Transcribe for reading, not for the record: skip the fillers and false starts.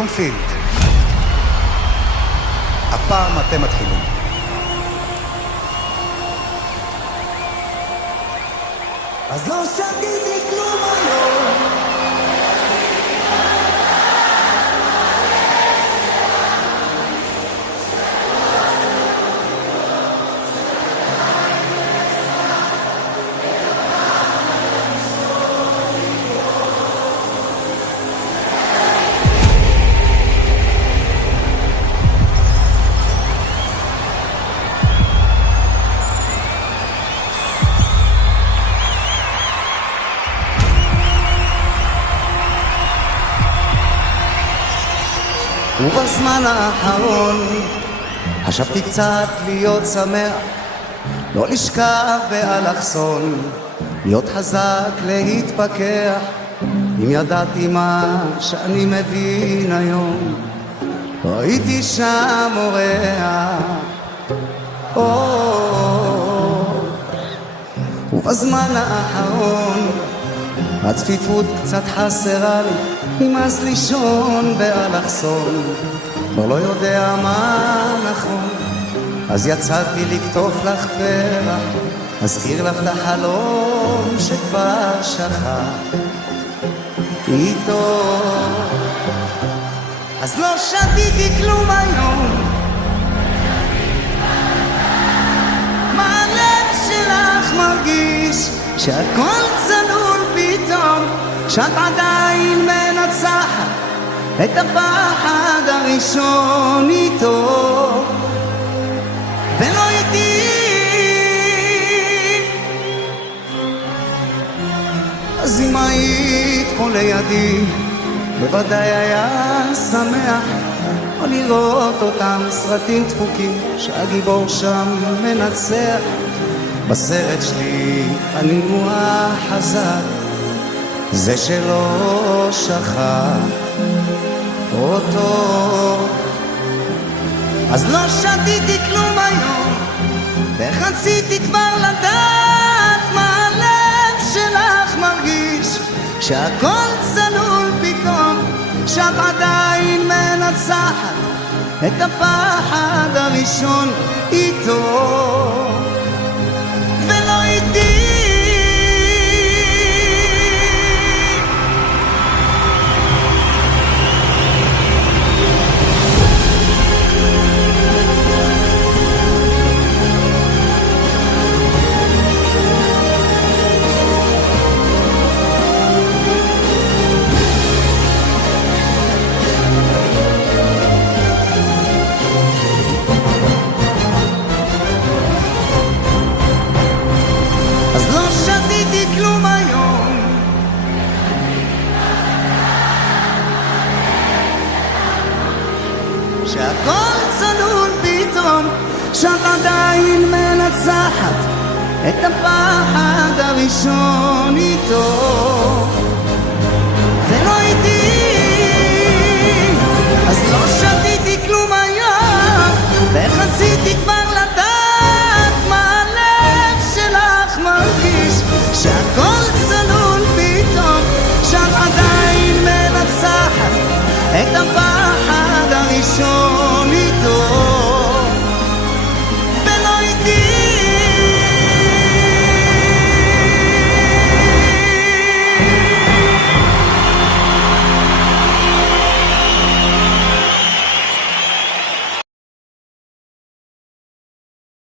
בלומפילד. הפעם אתם מתחילים. אז לא שתיתי כלום היום. ובזמן האחרון חשבתי קצת להיות שמח, לא לשכב באלכסון, להיות חזק, להתפכח. אם ידעתי מה שאני מבין היום, לא הייתי שם אורח. ובזמן האחרון הצפיפות קצת חסרה לי, נמאס לישון באלכסון, כבר לא יודע מה נכון. אז יצאתי לקטוף לך פרח, אזכיר לך את החלום שכבר שכח איתו. אז לא שתיתי כלום היום, מה הלב שלך מרגיש שהכל צלול פתאום, שאת עדיין מנצחת את הפחד הראשון איתו ולא איתי. אז אם היית פה לידי בוודאי היה שמח, או לראות אותם סרטים דפוקים שהגיבור שם מנצח. בסרט שלי אני הוא החזק, זה שלא שכח אותו. אז לא שתיתי כלום היום, ואיך רציתי כבר לדעת מה הלב שלך מרגיש שהכל צלול פתאום, שאת עדיין מנצחת את הפחד הראשון איתו ולא איתי. אז לא שתיתי כלום היום, שהכל צלול פתאום, שאת עדיין מנצחת את הפחד הראשון איתו